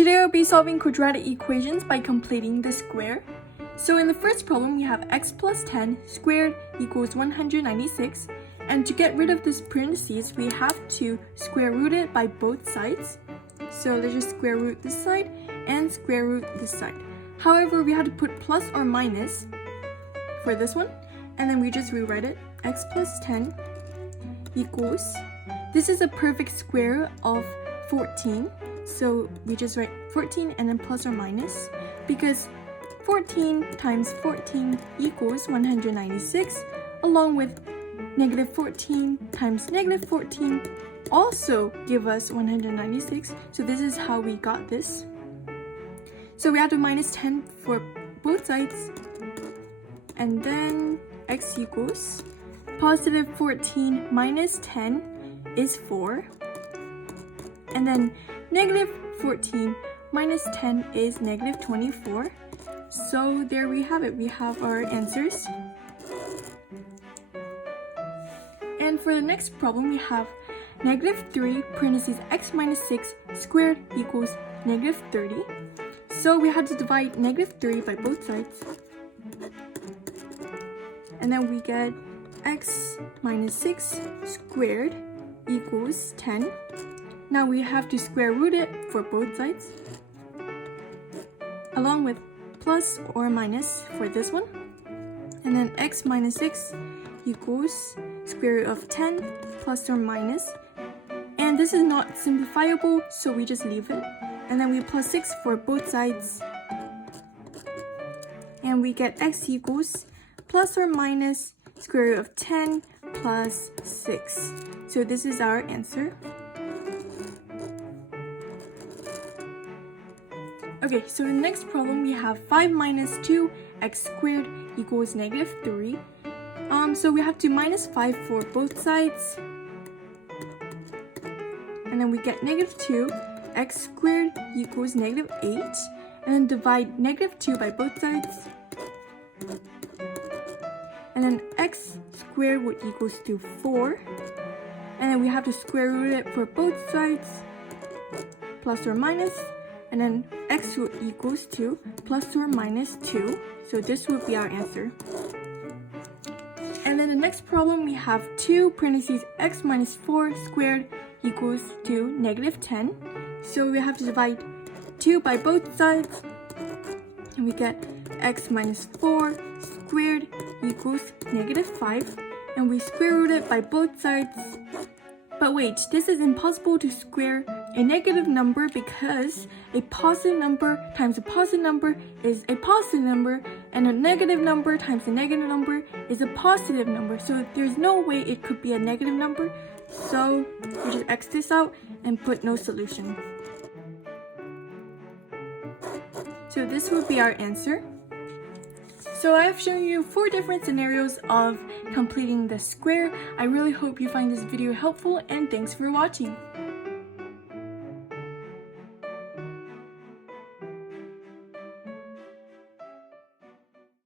Today I'll be solving quadratic equations by completing the square. So in the first problem, we have x plus 10 squared equals 196. And to get rid of this parentheses, we have to square root it by both sides. So let's just square root this side and square root this side. However, we have to put plus or minus for this one. And then we just rewrite it. X plus 10 equals, this is a perfect square of 14. So we just write 14 and then plus or minus, because 14 times 14 equals 196, along with negative 14 times negative 14 also give us 196. So this is how we got this. So we have to minus 10 for both sides, and then x equals positive 14 minus 10 is 4, and then negative 14 minus 10 is negative 24. So there we have it. We have our answers. And for the next problem, we have negative 3 parentheses x minus 6 squared equals negative 30. So we had to divide negative 3 by both sides. And then we get x minus 6 squared equals 10. Now we have to square root it for both sides, along with plus or minus for this one. And then x minus 6 equals square root of 10 plus or minus. And this is not simplifiable, so we just leave it. And then we plus 6 for both sides. And we get x equals plus or minus square root of 10 plus 6. So this is our answer. Okay, so in the next problem, we have 5 minus 2x squared equals negative 3. So we have to minus 5 for both sides. And then we get negative 2x squared equals negative 8. And then divide negative 2 by both sides. And then x squared would equals to 4. And then we have to square root it for both sides, plus or minus. And then x root equals to plus or minus 2. So this would be our answer. And then the next problem, we have 2 parentheses x minus 4 squared equals to negative 10. So we have to divide 2 by both sides. And we get x minus 4 squared equals negative 5. And we square root it by both sides. But wait, this is impossible to square a negative number, because a positive number times a positive number is a positive number, and a negative number times a negative number is a positive number. So there's no way it could be a negative number. So we just X this out and put no solution. So this would be our answer. So I have shown you 4 different scenarios of completing the square. I really hope you find this video helpful, and thanks for watching.